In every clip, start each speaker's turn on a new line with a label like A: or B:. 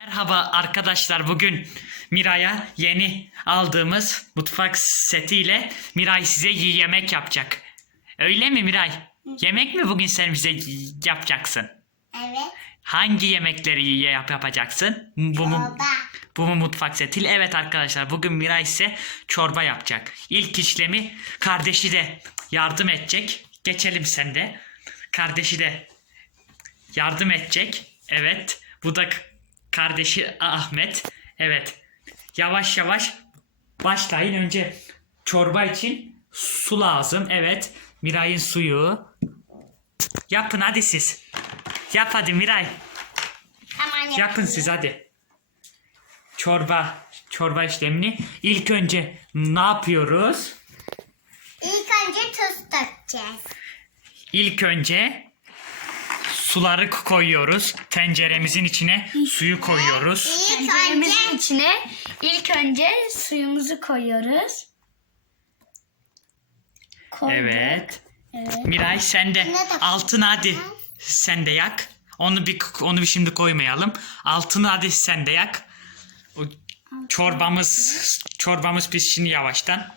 A: Merhaba arkadaşlar, bugün Miray'a yeni aldığımız mutfak setiyle Miray size yemek yapacak. Öyle mi Miray? Yemek mi bugün sen bize yapacaksın?
B: Evet.
A: Hangi yemekleri yapacaksın?
B: Çorba.
A: Bu mu mutfak setiyle? Evet arkadaşlar, bugün Miray size çorba yapacak. İlk işlemi kardeşi de yardım edecek. Geçelim sen de. Kardeşi de yardım edecek. Evet. Bu da kardeşi Ahmet. Evet. Yavaş yavaş başlayın. Önce çorba için su lazım. Evet. Miray'ın suyu. Yapın hadi siz. Yap hadi Miray.
B: Hemen
A: Yapın siz hadi. Çorba işlemini ilk önce ne yapıyoruz?
B: İlk önce tuz dökeceğiz.
A: İlk önce suları koyuyoruz. Tenceremizin içine suyu koyuyoruz.
C: Tenceremizin içine ilk önce suyumuzu koyuyoruz. Koyduk.
A: Evet.
C: Evet.
A: Miray sen de
B: Ne de-
A: altını hadi sen de yak. Onu bir şimdi koymayalım. Altını hadi sen de yak. O çorbamız pişsin yavaştan.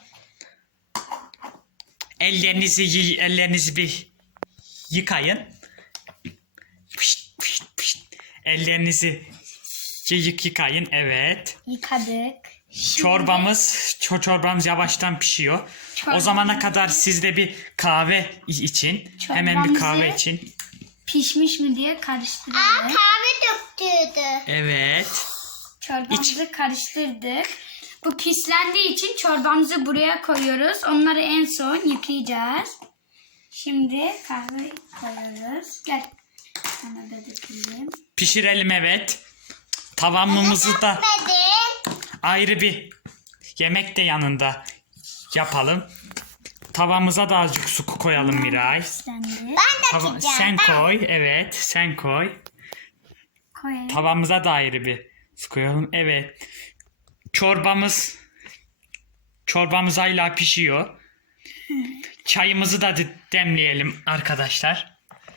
A: Ellerinizi bir yıkayın. Pişt, pişt, pişt. Ellerinizi yıkayın. Evet.
C: Yıkadık.
A: Çorbamız yavaştan pişiyor. O zamana kadar siz de bir kahve için. Hemen bir kahve
C: Çorbamızı-
A: için.
C: Pişmiş mi diye
B: Aa,
C: karıştırdık.
B: kahve döktüydü.
A: Evet.
C: Çorbamızı karıştırdık. Bu pislendiği için çorbamızı buraya koyuyoruz. Onları en son yıkayacağız. Şimdi kahve koyuyoruz. Gel. Sana da dökeyim.
A: Pişirelim evet. Tavamımızı da
B: Hadi.
A: ayrı bir yemek de yanında yapalım. Tavamıza da azıcık su koyalım Miray.
C: Pislendi.
B: Ben dökeceğim.
A: Sen
B: ben.
A: koy. Evet sen koy.
C: Koyalım.
A: Tavamıza da ayrı bir su koyalım. Evet. Çorbamız hala pişiyor. Çayımızı da demleyelim arkadaşlar.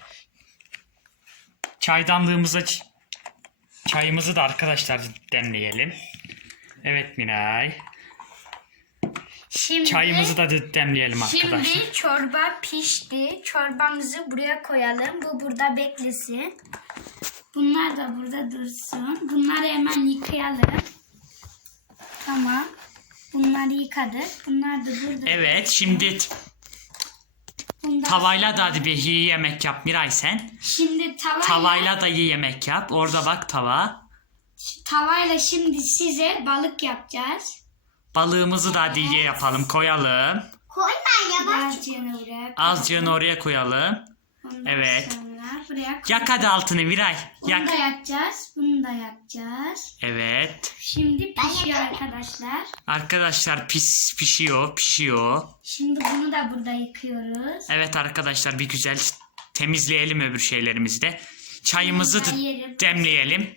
A: Çayımızı da arkadaşlar demleyelim. Evet Miray.
C: Şimdi,
A: Çayımızı da demleyelim arkadaşlar.
C: Şimdi çorba pişti. Çorbamızı buraya koyalım. Bu burada beklesin. Bunlar da burada dursun. Bunları hemen yıkayalım. Tamam. Bunları yıkadık. Bunlar da burada.
A: Evet şimdi
C: Bundan-
A: tavayla da hadi bir iyi yemek yap Miray sen.
C: Şimdi
A: Tavayla da iyi yemek yap. Orada bak
C: tavayla şimdi size balık yapacağız.
A: Balığımızı da hadi iyi yapalım. Koyalım.
B: Koyma yavaş.
C: Birazcığını buraya koyalım.
A: Azıcığını oraya koyalım.
C: Ondan
A: Evet.
C: sonra buraya koyalım.
A: Yak hadi altını Miray.
C: Bunu
A: Yak.
C: da yakacağız. Bunu da yakacağız.
A: Evet.
C: Şimdi pişiyor arkadaşlar.
A: Arkadaşlar pişiyor.
C: Şimdi bunu da burada yıkıyoruz.
A: Evet arkadaşlar bir güzel temizleyelim öbür şeylerimizi de. Çayımızı da
C: Yiyelim.
A: demleyelim.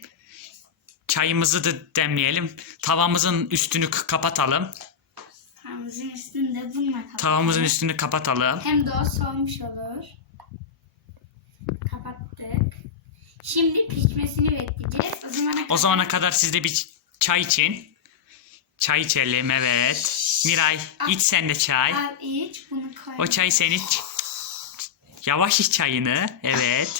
A: Tavamızın üstünü kapatalım.
C: Tavamızın üstünde bununla kapatalım.
A: Tavamızın üstünü kapatalım.
C: Hem de o soğumuş olur. Kapattık. Şimdi pişmesini bekleyeceğiz.
A: O zamana kadar siz de bir çay için. Çay içelim evet. Miray iç sen de çay.
C: Al iç. Bunu koy.
A: O çayı sen iç. Yavaş iç çayını. Evet.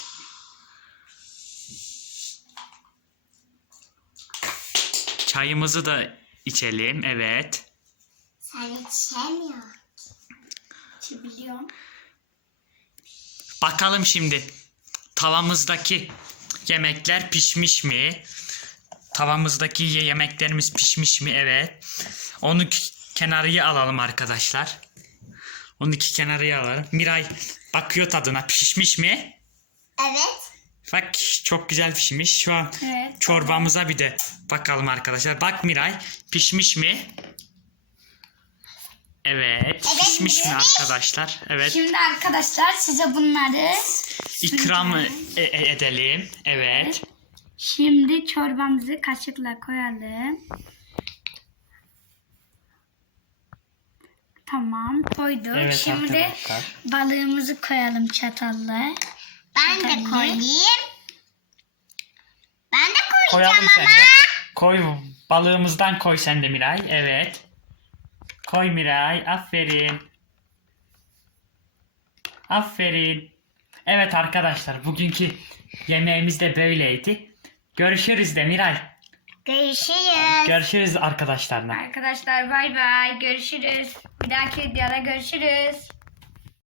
A: Çayımızı da içelim. Evet.
B: Sen içemiyor.
C: İçebiliyorum.
A: Bakalım şimdi tavamızdaki yemekler pişmiş mi? Tavamızdaki yemeklerimiz pişmiş mi? Evet. Onu kenarıya alalım arkadaşlar. Onu kenarıya alalım. Miray bakıyor tadına pişmiş mi?
B: Evet.
A: Bak çok güzel pişmiş. Şu an
C: Evet.
A: çorbamıza bir de bakalım arkadaşlar. Bak Miray pişmiş mi? Evet. Pişmiş mi arkadaşlar? Evet.
C: Şimdi arkadaşlar size bunları
A: İkram edelim. Evet.
C: şimdi çorbamızı kaşıkla koyalım. Tamam koyduk.
A: Evet
C: Şimdi
A: arkadaşlar.
C: balığımızı koyalım çatalla.
B: Ben de koyayım. Ben de koyayım.
A: Koyalım sen de. Koy balığımızdan koy sen de Miray. Evet. Koy Miray. Aferin. Aferin. Evet arkadaşlar bugünkü yemeğimiz de böyleydi. Görüşürüz de Miray.
B: Görüşürüz.
A: Görüşürüz arkadaşlarla.
C: Arkadaşlar bay bay. Görüşürüz. Bir dahaki videoda görüşürüz.